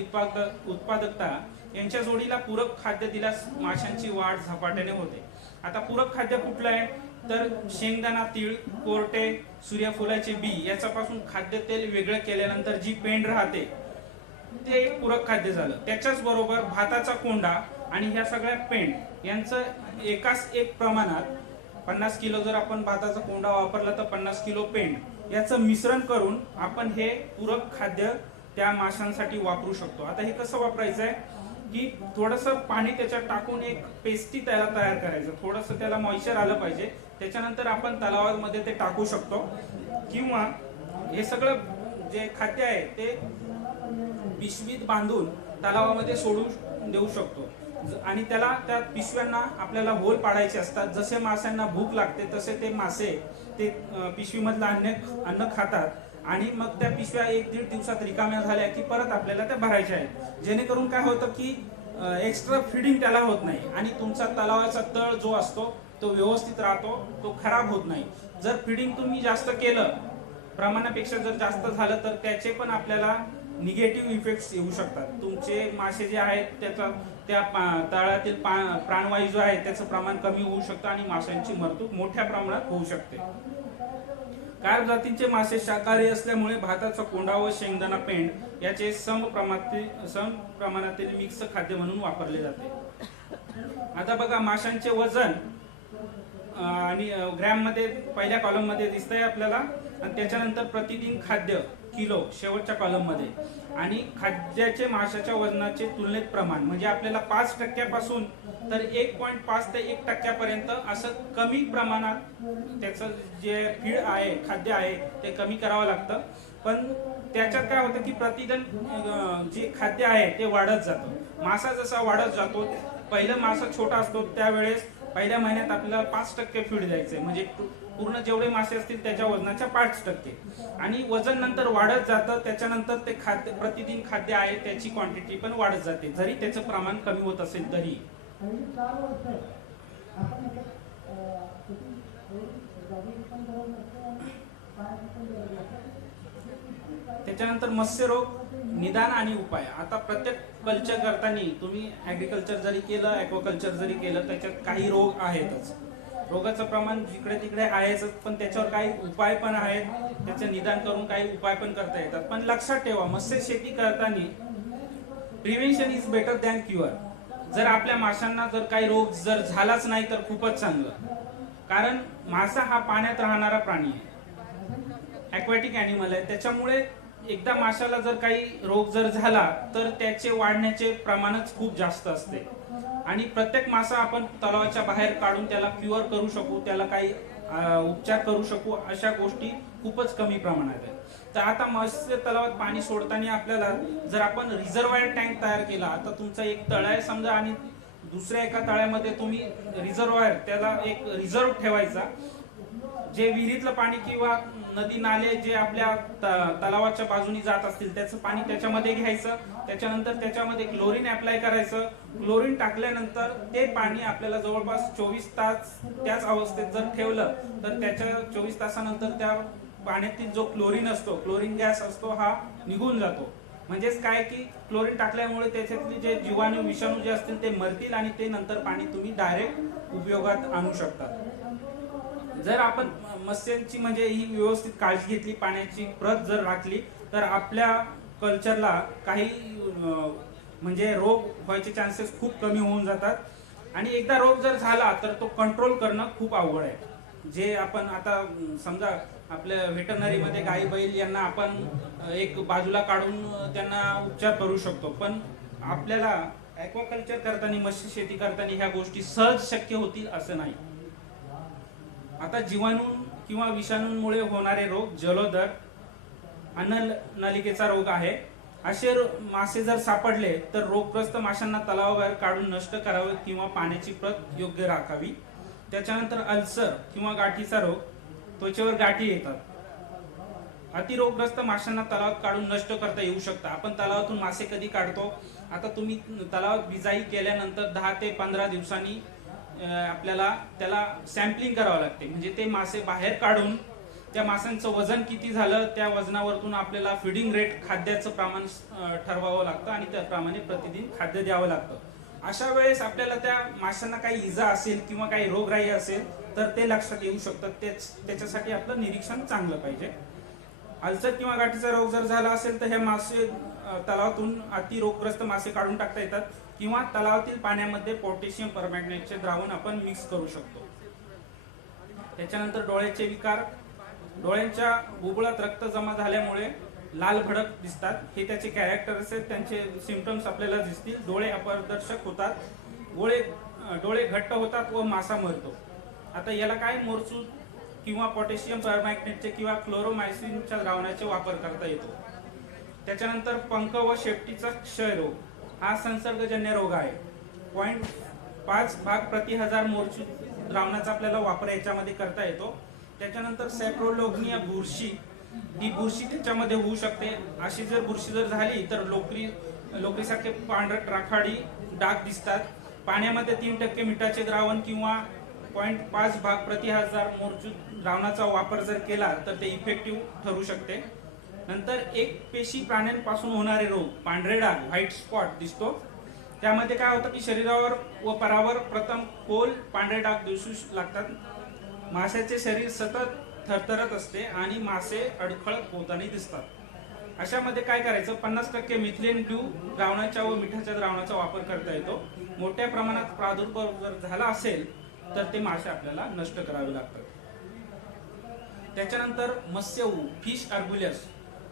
उत्पादकता यांच्या जोडीला पूरक खाद्य दिल्यास माशांची वाढ झपाट्याने होते. आता पूरक खाद्य कुठलं आहे तर शेंगदाणा, तीळ, कोरटे, सूर्यफुलाचे बी याच्यापासून खाद्यतेल वेगळं केल्यानंतर जी पेंड राहते ते एक पूरक खाद्य झालं. त्याच्याच बरोबर भाताचा कोंडा आणि ह्या सगळ्या पेंड यांचं एकाच एक प्रमाणात 50 किलो जर आपण भाताचा कोंडा वापरला तर 50 किलो पेंड याचं मिश्रण करून आपण हे पूरक खाद्य त्या माशांसाठी वापरू शकतो. आता हे कसं वापरायचं आहे की थोडंसं पाणी त्याच्यात टाकून एक पेस्टी त्याला तयार करायचं. थोडंसं त्याला मॉइश्चर आलं पाहिजे. त्याच्यानंतर आपण तलावामध्ये ते टाकू शकतो किंवा हे सगळं जे खाद्य आहे ते पिशवीत बांधून तलावामध्ये सोडून देऊ शकतो. आणि त्या पिशव्यांना आपल्याला होल पाडायचे असतात. जसे माशांना भूक लागते तसे ते मासे ते पिशवीमधलं अन्न खातात आणि मग त्या पिशव्या 1-1.5 दिवसात रिकाम्या झाल्या की परत आपल्याला त्या भरायच्या आहेत. जेणेकरून काय होतं की एक्स्ट्रा फीडिंग त्याला होत नाही आणि तुमचा तलावाचा तळ जो असतो तो व्यवस्थित राहतो, तो खराब होत नाही. जर फीडिंग तुम्ही जास्त केलं, प्रमाणापेक्षा जर जास्त झालं तर त्याचे पण आपल्याला निगेटिव्ह इफेक्ट्स येऊ शकतात. तुमचे मासे जे आहेत त्या तळातील प्राणवायू जो आहे त्याचं प्रमाण कमी होऊ शकतं आणि माशांची मृत्यू मोठ्या प्रमाणात होऊ शकते. कार्प जातींचे मासे शाकाहारी असल्यामुळे भाताचा कोंडा व शेंगदाणा पेंड याचे सम प्रमाणातील मिक्स खाद्य म्हणून वापरले जाते. आता बघा माशांचे वजन आणि ग्रॅम मध्ये पहिल्या कॉलम मध्ये दिसतंय आपल्याला आणि त्याच्यानंतर प्रतिदिन खाद्य किलो शेवटच्या कॉलम मध्ये आणि खाद्याचे माशाच्या वजनाचे तुलनेत प्रमाण म्हणजे आपल्याला 5% पासून तर 1.5 ते 1% पर्यंत असं कमी प्रमाणात त्याचं जे फीड आहे, खाद्य आहे ते कमी करावं लागतं. पण त्याच्यात काय होतं की प्रतिदिन जे खाद्य आहे ते वाढत जातं. मासा जसा वाढत जातो, पहिलं मासा छोटा असतो त्यावेळेस पहिल्या महिन्यात आपल्याला 5% फीड द्यायचंय म्हणजे पूर्ण जेवढे मासे असतील त्याच्या वजनाच्या 5% आणि वजन नंतर वाढत जातं. त्याच्यानंतर ते खाद्य प्रतिदिन खाद्य आहे त्याची क्वांटिटी पण वाढत जाते जरी त्याचं प्रमाण कमी होत असेल तरी. त्याच्यानंतर मत्स्य रोग निदान आणि उपाय. आता प्रत्येक कल्चर करताना तुम्ही ॲग्रिकल्चर जरी केलं, ॲक्वाकल्चर जरी केलं, त्याच्यात काही रोग आहेतच. रोगाचं प्रमाण जिकडे तिकडे आहेच, पण त्याच्यावर काही उपाय पण आहेत. त्याचं निदान करून काही उपाय पण करता येतात. पण लक्षात ठेवा, मत्स्य शेती करताना prevention is better than cure. जर आपल्या माशांना जर काही रोग जर झालाच नाही तर खूपच चांगलं. कारण मासा हा पाण्यात राहणारा प्राणी आहे, ॲक्वॅटिक ॲनिमल आहे. त्याच्यामुळे एकदा माशाला जर काही रोग जर झाला तर त्याचे वाढण्याचे प्रमाणच खूप जास्त असते. आणि प्रत्येक मासा आपण तलावाच्या बाहेर काढून त्याला क्युअर करू शकू, त्याला काही उपचार करू शकू, अशा गोष्टी खूपच कमी प्रमाणात आहेत. तर आता मत्स्य तलावात पाणी सोडताना आपल्याला जर आपण रिझर्वायर टँक तयार केला, आता तुमचा एक तळ आहे समजा आणि दुसऱ्या एका तळ्यामध्ये तुम्ही रिझर्वायर, त्याला एक रिझर्व ठेवायचा. जे विहिरीतलं पाणी किंवा नदी नाले जे आपल्या तलावाच्या बाजूनी जात असतील त्याचं पाणी त्याच्यामध्ये घ्यायचं. त्याच्यानंतर त्याच्यामध्ये क्लोरीन अप्लाय करायचं. क्लोरीन टाकल्यानंतर ते पाणी आपल्याला जवळपास 24 तास त्याच अवस्थेत जर ठेवलं तर त्याच्या 24 तासानंतर त्या पाण्यातील जो क्लोरीन असतो, क्लोरीन गॅस असतो, हा निघून जातो. म्हणजेच काय की क्लोरीन टाकल्यामुळे त्याच्यातले जे जीवाणू विषाणू जे असतील ते मरतील आणि ते नंतर पाणी तुम्ही डायरेक्ट उपयोगात आणू शकता. जर आपण मत्स्यांची म्हणजे ही व्यवस्थित काळजी घेतली, पाण्याची प्रत जर राखली, तर आपल्या कल्चरला काही म्हणजे रोग व्हायचे चान्सेस खूप कमी होऊन जातात. आणि एकदा रोग जर झाला तर तो कंट्रोल करणं खूप अवघड आहे. जे आपण आता समजा आपल्या व्हेटरनरीमध्ये गाई बैल यांना आपण एक बाजूला काढून त्यांना उपचार करू शकतो, पण आपल्याला ॲक्वाकल्चर करताना, मत्स्य शेती करताना ह्या गोष्टी सहज शक्य होतील असं नाही. आता जीवाणू किंवा विषाणूंमुळे होणारे रोग जलोदर, अन्ननलिकेचा रोग आहे. असे मासे जर सापडले तर रोगग्रस्त माशांना तलावाबाहेर काढून नष्ट करावे किंवा पाण्याची प्रत योग्य राखावी. त्याच्यानंतर अल्सर किंवा गाठीचा रोग, त्वचेवर गाठी येतात. अतिरोगग्रस्त माशांना तलावात काढून नष्ट करता येऊ शकतं. आपण तलावातून मासे कधी काढतो, आता तुम्ही तलावात बिजाई केल्यानंतर 10 ते 15 दिवसांनी आपल्याला त्याला सॅम्पलिंग करावं लागते. म्हणजे ते मासे बाहेर काढून त्या माशांचं वजन किती झालं, त्या वजनावरतून आपल्याला फिडिंग रेट, खाद्याचं प्रमाण ठरवावं लागतं आणि त्याप्रमाणे प्रतिदिन खाद्य द्यावं लागतं. अशा वेळेस आपल्याला त्या माशांना काही इजा असेल किंवा काही रोगराई असेल तर ते लक्षात येऊ शकतात. त्याच्यासाठी आपलं निरीक्षण चांगलं पाहिजे. अल्सर किंवा गाठीचा रोग जर झाला असेल तर हे मासे तलावातून अतिरोगग्रस्त मासे काढून टाकता येतात किंवा तलावातील पाण्यामध्ये पोटॅशियम परमॅंगनेटचे द्रावण आपण मिक्स करू शकतो. त्याच्यानंतर डोळ्याचे विकार, डोळ्यांच्या बुबुळात रक्त जमा झाल्यामुळे लाल भडक दिसतात. हे त्याचे कॅरेक्टर्स आहेत, त्यांचे सिम्पटम्स आपल्याला दिसतील. डोळे अपारदर्शक होतात, डोळे घट्ट होतात व मासा मरतो. आता याला काय मोरचूद किंवा पोटॅशियम परमॅंगनेटचे किंवा क्लोरोमायसिनच्या द्रावणाचे वापर करता येतो. त्याच्यानंतर पंख व शेपटीचा क्षय रोग हा संसर्गजन्य रोग आहे. 0.5 भाग प्रति 1000 मोरचूद द्रावणाचा आपल्याला वापर याच्यामध्ये करता येतो. त्याच्यानंतर सॅप्रोलोग्निया बुरशी, ही बुरशी त्याच्यामध्ये होऊ शकते. अशी जर बुरशी जर झाली तर लोकरीसारखे पांढरट राखाडी डाग दिसतात. पाण्यामध्ये 3% मिठाचे द्रावण किंवा 0.5 भाग प्रति 1000 मोरचूद द्रावणाचा वापर जर केला तर ते इफेक्टिव्ह ठरू शकते. नंतर एक पेशी प्राण्यांपासून होणारे रोग, पांढरे डाग, व्हाईट स्पॉट दिसतो. त्यामध्ये काय होतं की शरीरावर व परावर प्रथम खोल पांढरे डाग दिसू लागतात. माशाचे शरीर सतत थरथरत असते आणि मासे अडखळत पोहताना दिसतात. अशामध्ये काय करायचं, 50% मिथिलेन ब्लू द्रावणाच्या व मिठाच्या द्रावणाचा वापर करता येतो. मोठ्या प्रमाणात प्रादुर्भाव जर झाला असेल तर ते मासे आपल्याला नष्ट करावे लागतात. त्याच्यानंतर मत्स्य ऊ, फिश अर्बुलस,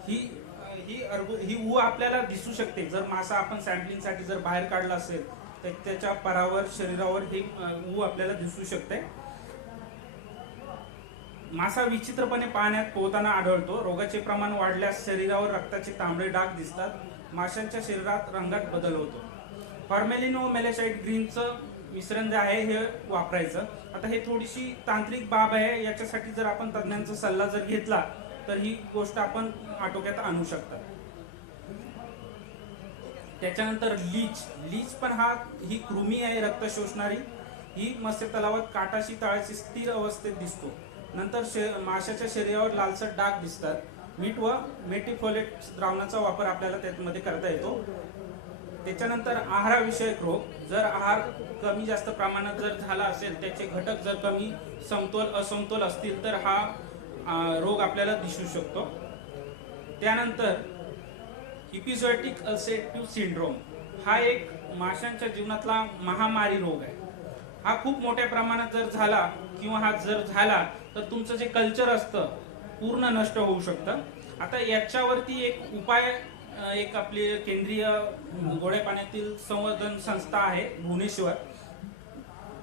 ही ऊ आपल्याला दिसू शकते. जर मासा आपण सॅम्पलिंगसाठी जर बाहेर काढला असेल तर त्याच्या परावर, शरीरावर ही ऊ आपल्याला दिसू शकते. मासा विचित्रपणे पाण्यात पोहताना आढळतो. रोगाचे प्रमाण वाढल्यास शरीरावर रक्ताचे तांबडे डाग दिसतात. माशांच्या शरीरात रंगात बदल होतो. फॉर्मेलिन व मेलेसाइट ग्रीनचं मिश्रण जे आहे हे वापरायचं. आता हे थोडीशी तांत्रिक बाब आहे, याच्यासाठी जर आपण तज्ञांचा सल्ला जर घेतला तर ही गोष्ट आपण आटोक्यात आणू शकता. त्याच्यानंतर लीच पण ही कृमी आहे रक्त शोषणारी. ही मत्स्य तलावात काटाशी तळाशी स्थिर अवस्थेत दिसतो. नंतर माशाच्या शरीरावर लालसर डाग दिसतात. मीठ व मेटिफोलेट द्रावणाचा वापर आपल्याला त्यामध्ये करता येतो. त्याच्यानंतर आहाराविषयक रोग, जर आहार कमी जास्त प्रमाणात जर झाला असेल, त्याचे घटक जर कमी समतोल असमतोल असतील तर हा रोग आपल्याला दिसू शकतो. त्यानंतर इपिझोटिक अल्सरेटिव्ह सिंड्रोम हा एक माशांच्या जीवनातला महामारी रोग आहे. हा खूप मोठ्या प्रमाणात जर झाला किंवा हा जर झाला तर तुमचं जे कल्चर असतं पूर्ण नष्ट होऊ शकतं. आता याच्यावरती एक उपाय, एक आपली केंद्रीय गोड्या पाण्यातील संवर्धन संस्था आहे भुवनेश्वर,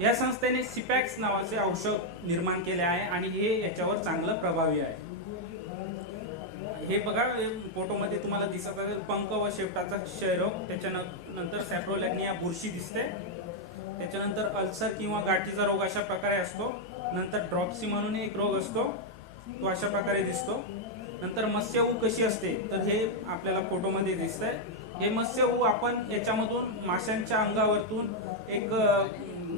या संस्थेने सिपॅक्स नावाचे औषध निर्माण केले आहे आणि हे याच्यावर चांगलं प्रभावी आहे. हे बघा फोटोमध्ये तुम्हाला दिसत असेल पंख व शेपटाचा क्षयरोग, त्याच्यानंतर सॅप्रोलॅग्निया बुरशी दिसते, त्याच्यानंतर अल्सर किंवा गाठीचा रोग अशा प्रकारे असतो. नंतर ड्रॉप्सी म्हणून एक रोग असतो, तो अशा प्रकारे दिसतो. नंतर मत्स्यऊ कशी असते तर हे आपल्याला फोटोमध्ये दिसतंय. हे मत्स्यऊ आपण याच्यामधून माशांच्या अंगावरतून एक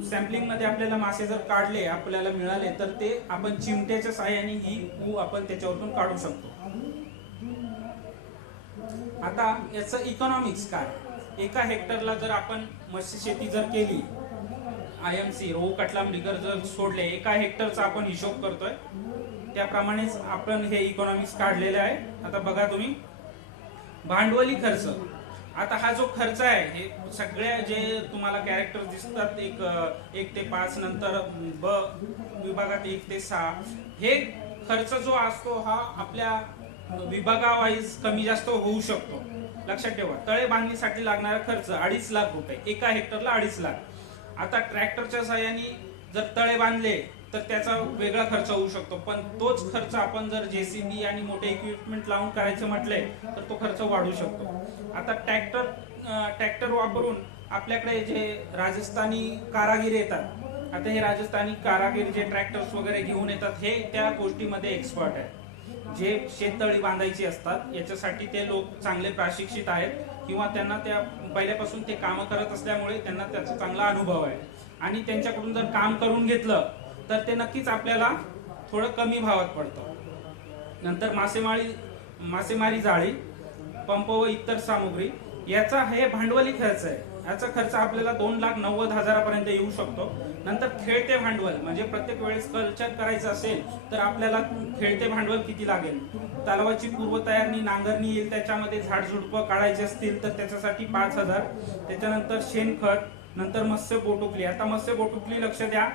सॅम्पलिंग मध्ये आपल्याला मासे जर काढले आपल्याला मिळाले तर ते आपण चिमट्याच्या साहाय्याने ही ऊ आपण त्याच्यावरतून काढू शकतो. आता याचं इकॉनॉमिक्स काय, एका हेक्टरला जर आपण मत्स्य शेती जर केली, IMC रोहू कटला मृगर जर सोडले, एका हेक्टरचा आपण हिशोब करतोय त्याप्रमाणेच आपण हे इकॉनॉमिक्स काढलेले आहे. आता बघा तुम्ही भांडवली खर्च. आता हा जो खर्च आहे हे सगळ्या जे तुम्हाला कॅरेक्टर दिसतात 1 ते 5, नंतर ब विभागात 1 ते 6, हे खर्च जो असतो हा आपल्या विभागावाईज कमी जास्त होऊ शकतो. लक्षात ठेवा, तळे बांधणीसाठी लागणारा खर्च 2.5 लाख रुपये, एका हेक्टरला 2.5 लाख. आता ट्रॅक्टरच्या साहाय्याने जर तळे बांधले तर त्याचा वेगळा खर्च होऊ शकतो, पण तोच खर्च आपण जर JCB आणि मोठे इक्विपमेंट लावून करायचं म्हटले तर तो खर्च वाढू शकतो. आता ट्रॅक्टर वापरून आपल्याकडे जे राजस्थानी कारागीर येतात, आता हे राजस्थानी कारागीर जे ट्रॅक्टर्स वगैरे घेऊन येतात हे त्या गोष्टीमध्ये एक्सपर्ट आहेत. जे शेततळी बांधायची असतात याच्यासाठी ते लोक चांगले प्रशिक्षित आहेत किंवा त्यांना त्या पहिल्यापासून ते कामं करत असल्यामुळे त्यांना त्याचा चांगला अनुभव आहे आणि त्यांच्याकडून जर काम करून घेतलं तर ते नक्कीच आपल्याला थोडं कमी भावात पडतं. नंतर मासेमारी जाळी, पंप व इतर सामुग्री, याचा हे भांडवली खर्च आहे. याचा खर्च आपल्याला 2,90,000 पर्यंत येऊ शकतो. नंतर खेळते भांडवल, म्हणजे प्रत्येक वेळेस कल्चर करायचं असेल तर आपल्याला खेळते भांडवल किती लागेल, तलावाची पूर्वतयारी, नांगरणी येईल, त्याच्यामध्ये झाडझुडपं काढायचे असतील तर त्याच्यासाठी 5,000. त्याच्यानंतर शेणखत, नंतर मत्स्य बोटुकली. आता मत्स्य बोटुकली लक्ष द्या,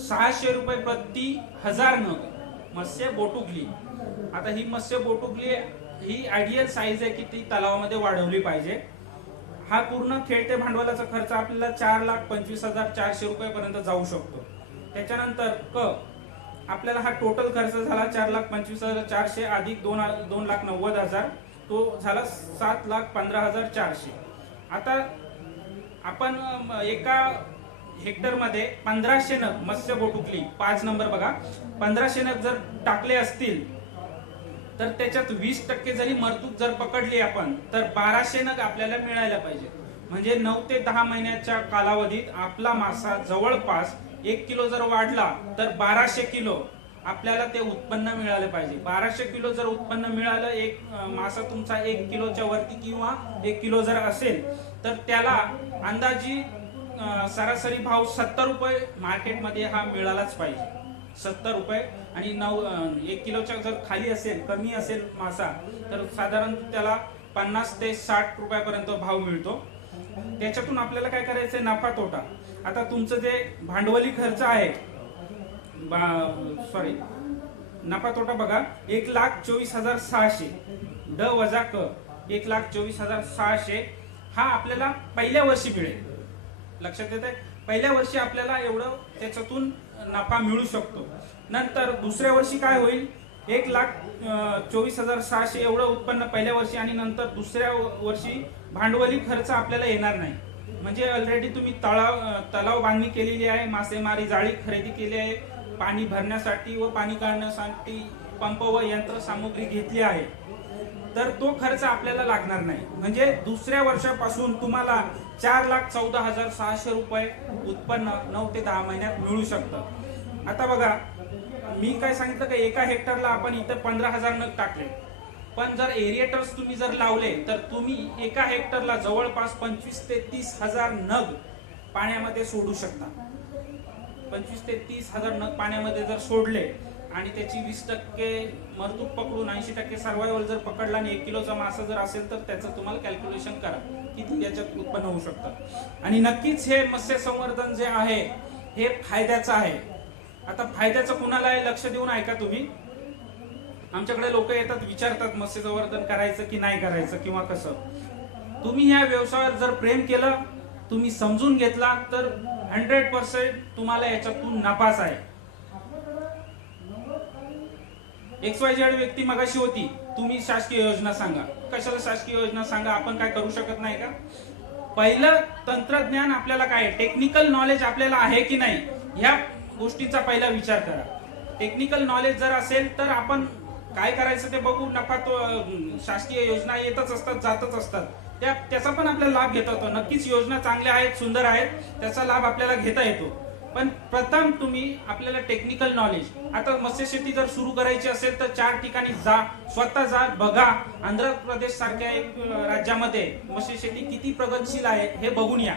600 रुपये प्रति 1000 नग मत्स्य बोटुकली. आता ही मत्स्य बोटुकली ही आयडियल साईज आहे की ती तलावामध्ये वाढवली पाहिजे. हा पूर्ण खेळते भांडवलाचा खर्च आपल्याला 4,25,400 रुपयापर्यंत जाऊ शकतो. त्याच्यानंतर आपल्याला हा टोटल खर्च झाला 4,25,400 अधिक 2,90,000, तो झाला 7,15,400. आता आपण एका हेक्टर मध्ये 1500 नग मत्स्य बोटुकली, 5 नंबर बघा, 1500 नग जर टाकले असतील तर त्याच्यात 20% जरी मरतूक जर पकडली आपण तर 1200 नग आपल्याला मिळायला पाहिजे. म्हणजे 9 ते 10 महिन्याच्या कालावधीत आपला मासा जवळपास 1 किलो जर वाढला तर 1200 किलो आपल्याला ते उत्पन्न मिळालं पाहिजे. 1200 किलो जर उत्पन्न मिळालं, एक मासा तुमचा 1 किलोच्या वरती किंवा 1 किलो जर असेल तर त्याला अंदाजी सरासरी भाव 70 रुपये मार्केटमध्ये हा मिळालाच पाहिजे. 70 रुपये. आणि 1 किलोच्या जर खाली असेल, कमी असेल मासा तर साधारण त्याला 50 ते 60 रुपयापर्यंत भाव मिळतो. त्याच्यातून आपल्याला काय करायचंय, नफा तोटा. आता तुमचं जे भांडवली खर्च आहे, नफा तोटा बघा, 1,24,600 ड वजा क 1,24,600 हा आपल्याला पहिल्या वर्षी मिळेल. लक्षात येते, पहिल्या वर्षी आपल्याला एवढं त्याच्यातून नफा मिळू शकतो. नंतर दुसऱ्या वर्षी काय होईल, 1,24,600 एवढं उत्पन्न पहिल्या वर्षी, आणि नंतर दुसऱ्या वर्षी भांडवली खर्च आपल्याला येणार नाही. म्हणजे ऑलरेडी तुम्ही तलाव बांधणी केलेली आहे, मासेमारी जाळी खरेदी केली आहे, पाणी भरण्यासाठी व पाणी काढण्यासाठी पंप व यंत्र सामुग्री घेतली आहे, तर तो खर्च आपल्याला लागणार नाही. म्हणजे दुसऱ्या वर्षापासून तुम्हाला 4,14,600 रुपये उत्पन्न 9 ते 10 महिन्यात मिळू शकतं. आता बघा, मी काय सांगितलं का एका हेक्टरला आपण इथं 15,000 नग टाकले, पण जर एरिएटर्स तुम्ही जर लावले तर तुम्ही एका हेक्टरला जवळपास 25 ते 30,000 नग पाण्यामध्ये सोडू शकता. 25 ते 30,000 नग पाण्यामध्ये जर सोडले आणि त्याची 20% मरतूक पकडून 80% सर्वायवल जर पकडला आणि 1 किलोचा मासा जर असेल तर त्याचं तुम्हाला कॅल्क्युलेशन करा किती त्याच्यात उत्पन्न होऊ शकतं. आणि नक्कीच हे मत्स्य संवर्धन जे आहे हे फायद्याचं आहे. आता फायद्याचं कुणाला आहे लक्ष देऊन ऐका तुम्ही. आमच्याकडे लोक येतात विचारतात मत्स्य संवर्धन करायचं की नाही करायचं किंवा कसं. तुम्ही या व्यवसायावर जर प्रेम केलं, तुम्ही समजून घेतला तर 100% तुम्हाला याच्यातून नफाच आहे. XYZ व्यक्ती मगाशी होती, तुम्ही शासकीय योजना सांगा. कशाला शासकीय योजना सांगा, आपण काय करू शकत नाही का? पहिलं तंत्रज्ञान आपल्याला काय, टेक्निकल नॉलेज आपल्याला आहे की नाही ह्या गोष्टीचा पहिला विचार करा. टेक्निकल नॉलेज जर असेल तर आपण काय करायचं ते बघू. नफा तो शासकीय योजना येतच असतात जातच असतात, त्याचा पण आपल्याला लाभ घेता येतो. नक्कीच योजना चांगल्या आहेत, सुंदर आहेत, त्याचा लाभ आपल्याला घेता येतो. पण प्रथम तुम्ही आपल्याला टेक्निकल नॉलेज, आता मत्स्यशेती जर सुरू करायची असेल तर 4 ठिकाणी जा, स्वतः जा, बघा. आंध्र प्रदेश सारख्या एक राज्यामध्ये मत्स्यशेती किती प्रगतशील आहे हे बघून या.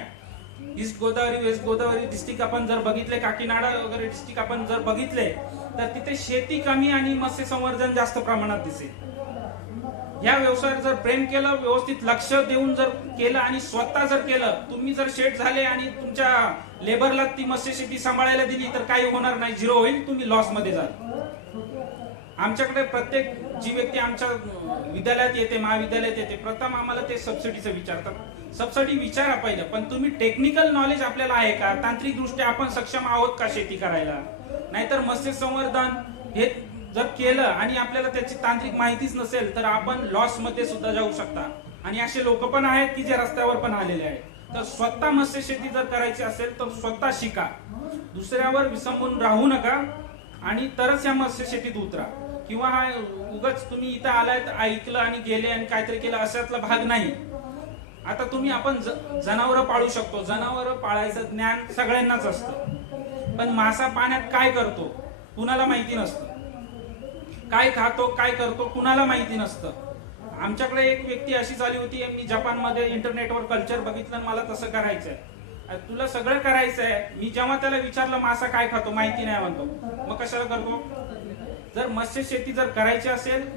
East Godavari, west Godavari district आपण जर बघितले, काकीनाडा वगैरे डिस्ट्रिक्ट आपण जर बघितले तर तिथे शेती कमी आणि मत्स्य संवर्धन जास्त प्रमाणात दिसेल. या व्यवसायावर जर प्रेम केलं, व्यवस्थित लक्ष देऊन जर केलं आणि स्वतः जर केलं, तुम्ही जर शेठ झाले आणि तुमच्या लेबरला ती मत्स्यशेती सांभाळायला दिली तर काही होणार नाही, झिरो होईल, तुम्ही लॉस मध्ये जाल. आमच्याकडे प्रत्येक जी व्यक्ती आमच्या विद्यालयात येते, महाविद्यालयात येते, प्रथम आम्हाला ते सबसिडीचं विचारतात. सबसिडी विचारा पहिलं, पण तुम्ही टेक्निकल नॉलेज आपल्याला आहे का, तांत्रिक दृष्ट्या आपण सक्षम आहोत का शेती करायला. नाहीतर मत्स्य संवर्धन हे जर केलं आणि आपल्याला त्याची तांत्रिक माहितीच नसेल तर आपण लॉस मध्ये सुद्धा जाऊ शकता. आणि असे लोक पण आहेत की जे रस्त्यावर पण आलेले आहेत. तर स्वतः मत्स्यशेती जर करायची असेल तर स्वतः शिका, दुसऱ्यावर विसंबून राहू नका आणि तरच या मत्स्यशेतीत उतरा. किंवा हा उगाच तुम्ही इथं आलाय ऐकलं आणि गेले आणि काहीतरी केलं अशातला भाग नाही. आता तुम्ही आपण जनावरं पाळू शकतो, जनावरं पाळायचं ज्ञान सगळ्यांनाच असतं, पण मासा पाण्यात काय करतो कुणाला माहिती नसतं, काय खातो काय करतो कुणाला माहिती नसतं. आमच्याकडे एक व्यक्ती अशी आली होती, मी जपानमध्ये इंटरनेटवर कल्चर बघितलं, मला तसं करायचंय. तुला सगळं करायचंय. मी जेव्हा त्याला विचारलं मासा काय खातो, माहिती नाही म्हणतो. मग कशाला करतो. जर मत्स्यशेती जर करायची असेल,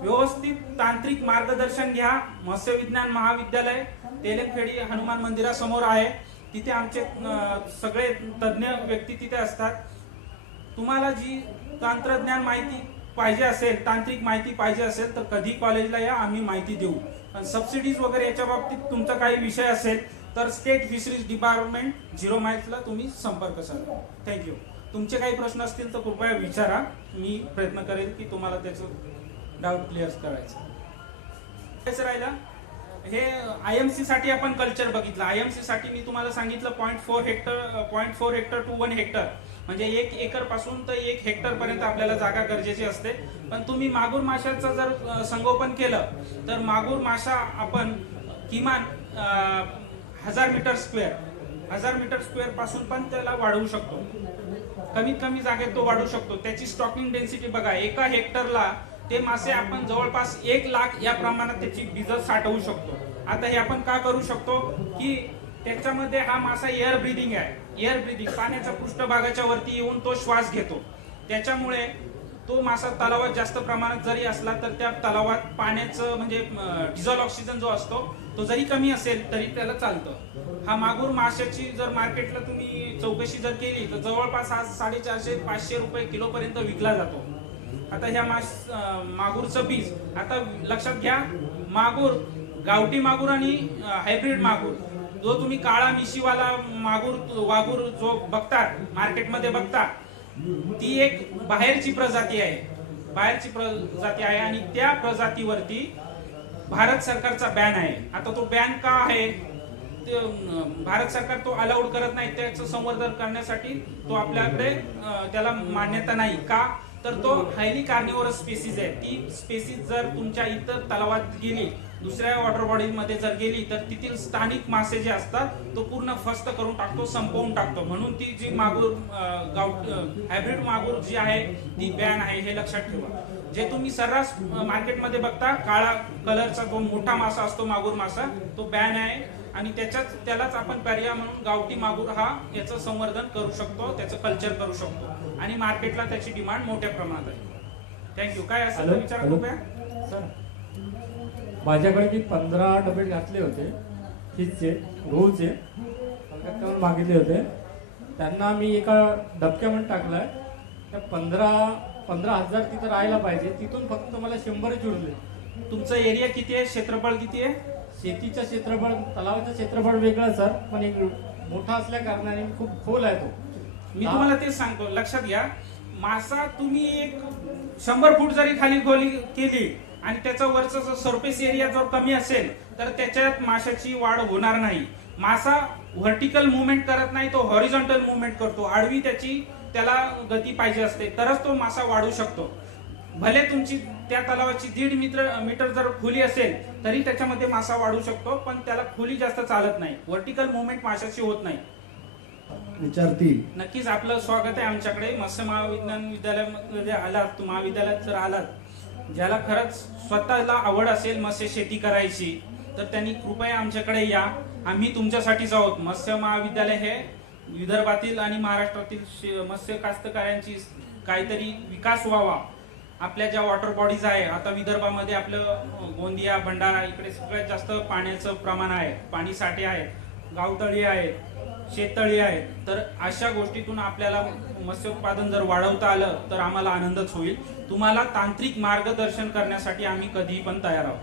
व्यवस्थित तांत्रिक मार्गदर्शन घ्या. मत्स्य विज्ञान महाविद्यालय तेलंगखेडी हनुमान मंदिरासमोर आहे, तिथे आमचे सगळे तज्ञ व्यक्ती तिथे असतात. तुम्हाला जी तंत्रज्ञान माहिती पाहिजे असेल, तांत्रिक माहिती पाहिजे असेल तर कधी कॉलेजला या, आम्ही माहिती देऊ. पण सबसिडीज वगैरे याच्या बाबतीत तुमचा काही विषय असेल तर स्टेट फिशरीज डिपार्टमेंट 0 माइल्सला तुम्ही संपर्क साधा. थँक्यू. तुमचे काही प्रश्न असतील तर कृपया विचारा, मी प्रयत्न करेन की तुम्हाला त्याचं डाऊट क्लिअर करायचं राहिला. हे IMC साठी आपण कल्चर बघितलं. IMC साठी मी तुम्हाला सांगितलं 0.4 हेक्टर टू 1 हेक्टर, म्हणजे 1 एकर पासून तर 1 हेक्टर पर्यंत आपल्याला जागा गरजेची असते. पण तुम्ही मागूर माशाचं जर संगोपन केलं तर मागूर मासा आपण किमान 1000 मीटर स्क्वेअर पासून पण त्याला वाढवू शकतो. कमीत कमी जागेत तो वाढू शकतो. त्याची स्टॉकिंग डेन्सिटी बघा, एका हेक्टरला ते मासे आपण जवळपास 1 लाख या प्रमाणात त्याची बीज साठवू शकतो. आता हे आपण का करू शकतो की त्याच्यामध्ये हा मासा एअर ब्रीदिंग आहे. एअर ब्रीदिंग पाण्याच्या पृष्ठभागाच्या वरती येऊन तो श्वास घेतो. त्याच्यामुळे तो मासा तलावात जास्त प्रमाणात जरी असला तर त्या तलावात पाण्याचं म्हणजे डिझॉल्व ऑक्सिजन जो असतो तो जरी कमी असेल तरी त्याला चालतं. हा मागूर माशाची जर मार्केटला तुम्ही चौकशी जर केली तर जवळपास आज 450-500 रुपये किलो पर्यंत विकला जातो. आता ह्या मागूरचं बीज आता लक्षात घ्या, मागूर गावठी मागूर आणि हायब्रिड मागूर, जो तुम्ही काळा मिशीवाला वागूर जो बघता मार्केटमध्ये बघता, ती एक बाहेरची प्रजाती आहे आणि त्या प्रजातीवरती भारत सरकारचा बॅन आहे. आता तो बॅन का आहे, भारत सरकार तो अलाउड करत नाही. त्याचं संवर्धन करण्यासाठी तो आपल्याकडे त्याला मान्यता नाही. का तर तो हायली कार्निवरस स्पेसीज आहे. ती स्पेसीज जर तुमच्या इतर तलावात गेली दुसऱ्या वॉटर बॉडीमध्ये जर गेली तर तिथील स्थानिक मासे जे असतात तो पूर्ण फस्त करून टाकतो, संपवून टाकतो. म्हणून ती जी मागूर हायब्रिड मागूर जी आहे ती बॅन आहे, हे लक्षात ठेवा. जे तुम्ही सर्रास मार्केटमध्ये बघता काळा कलरचा जो मोठा मासा असतो मागूर मासा, तो बॅन आहे. आणि त्यालाच आपण पर्याय म्हणून गावठी मागूर हा याचं संवर्धन करू शकतो, त्याचं कल्चर करू शकतो आणि मार्केटला त्याची डिमांड मोठ्या प्रमाणात आहे. थँक्यू. काय असेल तर विचारा कृपया. सर, माझ्याकडे मी 15 डबे घातले होते फिशचे, रोहूचे कलकत्त्यावर मागितले होते. त्यांना मी एका डबक्यामध्ये टाकलाय. त्या 15,000 तिथं राहायला पाहिजे, तिथून फक्त मला 100च उरले. तुमचं एरिया किती आहे, क्षेत्रफळ किती आहे? शेतीचं क्षेत्रफळ, तलावाचं क्षेत्रफळ वेगळं सर, पण एक मोठा असल्या कारणाने खूप खोल आहे तो. मी तुम्हाला तेच सांगतो, लक्षात घ्या. मासा तुम्ही एक 100 फूट जरी खाली खोली केली आणि त्याचा वरचा जो सरफेस एरिया जर कमी असेल तर त्याच्यात माशाची वाढ होणार नाही. मासा व्हर्टिकल मुवमेंट करत नाही, तो हॉरिझॉन्टल मुवमेंट करतो. आडवी त्याला गती पाहिजे असते, तरच तो मासा वाढू शकतो. भले तुमची त्या तलावाची 1.5 मीटर जर खोली असेल तरी त्याच्यामध्ये मासा वाढू शकतो, पण त्याला खोली जास्त चालत नाही. व्हर्टिकल मुवमेंट माशाची होत नाही. विचारतील. नक्कीच आपलं स्वागत आहे आमच्याकडे. मत्स्य महाविज्ञान विद्यालयामध्ये आलात, महाविद्यालयात जर आलात, ज्याला खरंच स्वतःला आवड असेल मत्स्य शेती करायची तर त्यांनी कृपया आमच्याकडे या. आम्ही तुमच्यासाठीच आहोत. मत्स्य महाविद्यालय हे विदर्भातील आणि महाराष्ट्रातील मत्स्य कास्तकारांची काहीतरी विकास व्हावा. आपल्या ज्या वॉटर बॉडीज आहे, आता विदर्भामध्ये आपलं गोंदिया, भंडारा इकडे सगळ्यात जास्त पाण्याचं प्रमाण आहे, पाणी साठे आहेत, गावतळी आहेत, शेततळी आहेत. तर अशा गोष्टीतून आपल्याला मत्स्य उत्पादन जर वाढवता आलं तर आम्हाला आनंदच होईल. तुम्हाला तांत्रिक मार्गदर्शन करण्यासाठी आम्ही कधीही पण तयार आहोत.